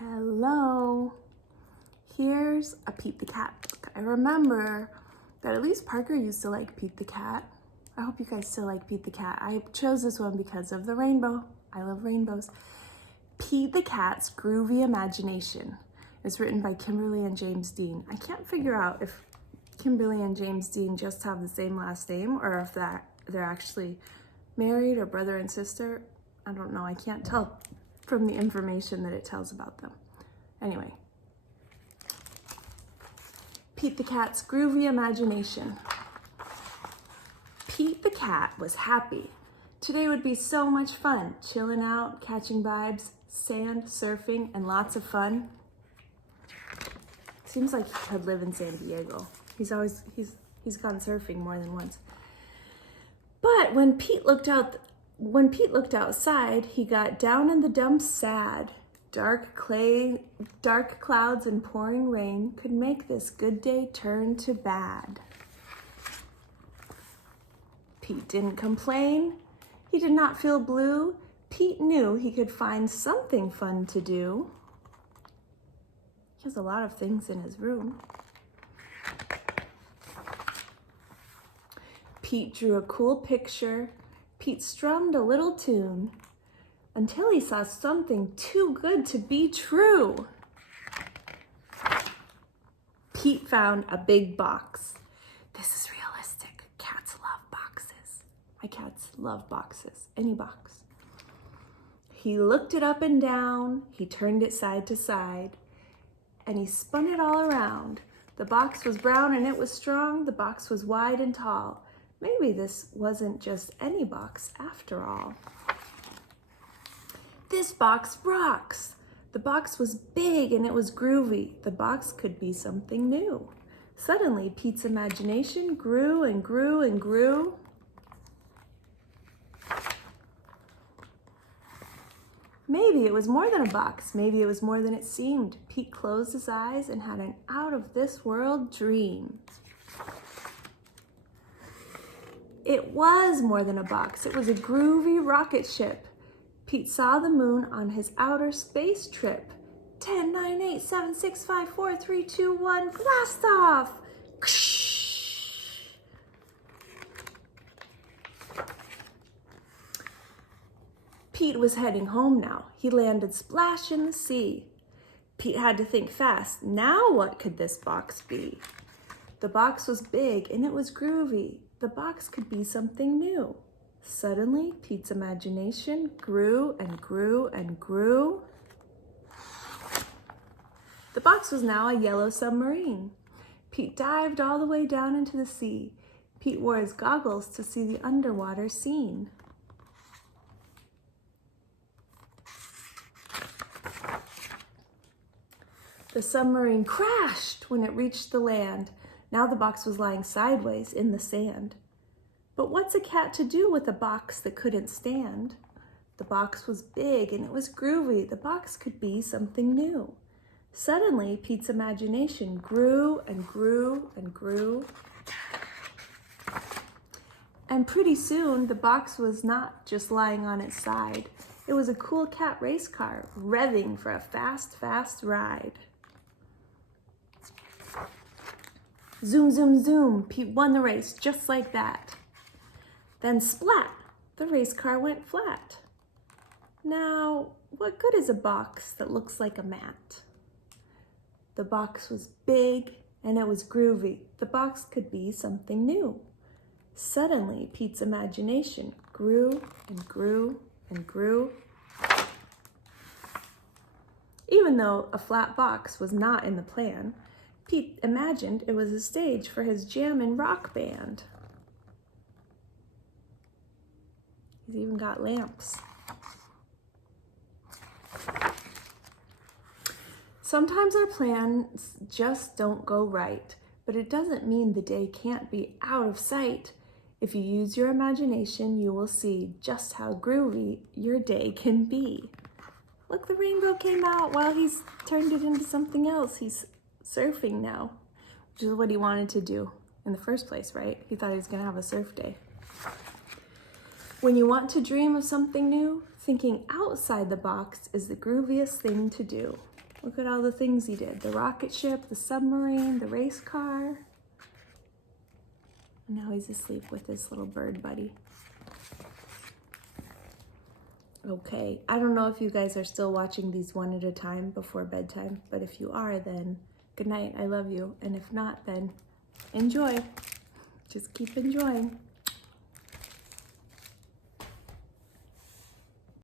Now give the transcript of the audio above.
Hello, here's a Pete the Cat book. I remember that at least Parker used to like Pete the Cat. I hope you guys still like Pete the Cat. I chose this one because of the rainbow. I love rainbows. Pete the Cat's Groovy Imagination is written by Kimberly and James Dean. I can't figure out if Kimberly and James Dean just have the same last name or if they're actually married or brother and sister. I don't know. I can't tell from the information that it tells about them. Anyway, Pete the Cat's Groovy Imagination. Pete the Cat was happy. Today would be so much fun, chilling out, catching vibes, sand, surfing, and lots of fun. Seems like he could live in San Diego. He's gone surfing more than once. But when Pete looked outside, he got down in the dumps sad. Dark clouds and pouring rain could make this good day turn to bad. Pete didn't complain. He did not feel blue. Pete knew he could find something fun to do. He has a lot of things in his room. Pete drew a cool picture. Pete strummed a little tune until he saw something too good to be true. Pete found a big box. This is realistic. Cats love boxes. My cats love boxes, any box. He looked it up and down. He turned it side to side and he spun it all around. The box was brown and it was strong. The box was wide and tall. Maybe this wasn't just any box after all. This box rocks. The box was big and it was groovy. The box could be something new. Suddenly, Pete's imagination grew and grew and grew. Maybe it was more than a box. Maybe it was more than it seemed. Pete closed his eyes and had an out-of-this-world dream. It was more than a box. It was a groovy rocket ship. Pete saw the moon on his outer space trip. 10, 9, 8, 7, 6, 5, 4, 3, 2, 1, blast off! Pete was heading home now. He landed splash in the sea. Pete had to think fast. Now what could this box be? The box was big and it was groovy. The box could be something new. Suddenly, Pete's imagination grew and grew and grew. The box was now a yellow submarine. Pete dived all the way down into the sea. Pete wore his goggles to see the underwater scene. The submarine crashed when it reached the land. Now the box was lying sideways in the sand. But what's a cat to do with a box that couldn't stand? The box was big and it was groovy. The box could be something new. Suddenly, Pete's imagination grew and grew and grew. And pretty soon, the box was not just lying on its side. It was a cool cat race car, revving for a fast, fast ride. Zoom, zoom, zoom, Pete won the race just like that. Then splat, the race car went flat. Now, what good is a box that looks like a mat? The box was big and it was groovy. The box could be something new. Suddenly, Pete's imagination grew and grew and grew. Even though a flat box was not in the plan, Pete imagined it was a stage for his jammin' rock band. He's even got lamps. Sometimes our plans just don't go right, but it doesn't mean the day can't be out of sight. If you use your imagination, you will see just how groovy your day can be. Look, the rainbow came out while he's turned it into something else. He's surfing now, which is what he wanted to do in the first place, right? He thought he was gonna have a surf day. When you want to dream of something new, thinking outside the box is the grooviest thing to do. Look at all the things he did. The rocket ship, the submarine, the race car. And now he's asleep with his little bird buddy. Okay, I don't know if you guys are still watching these one at a time before bedtime, but if you are, then good night, I love you. And if not, then enjoy. Just keep enjoying.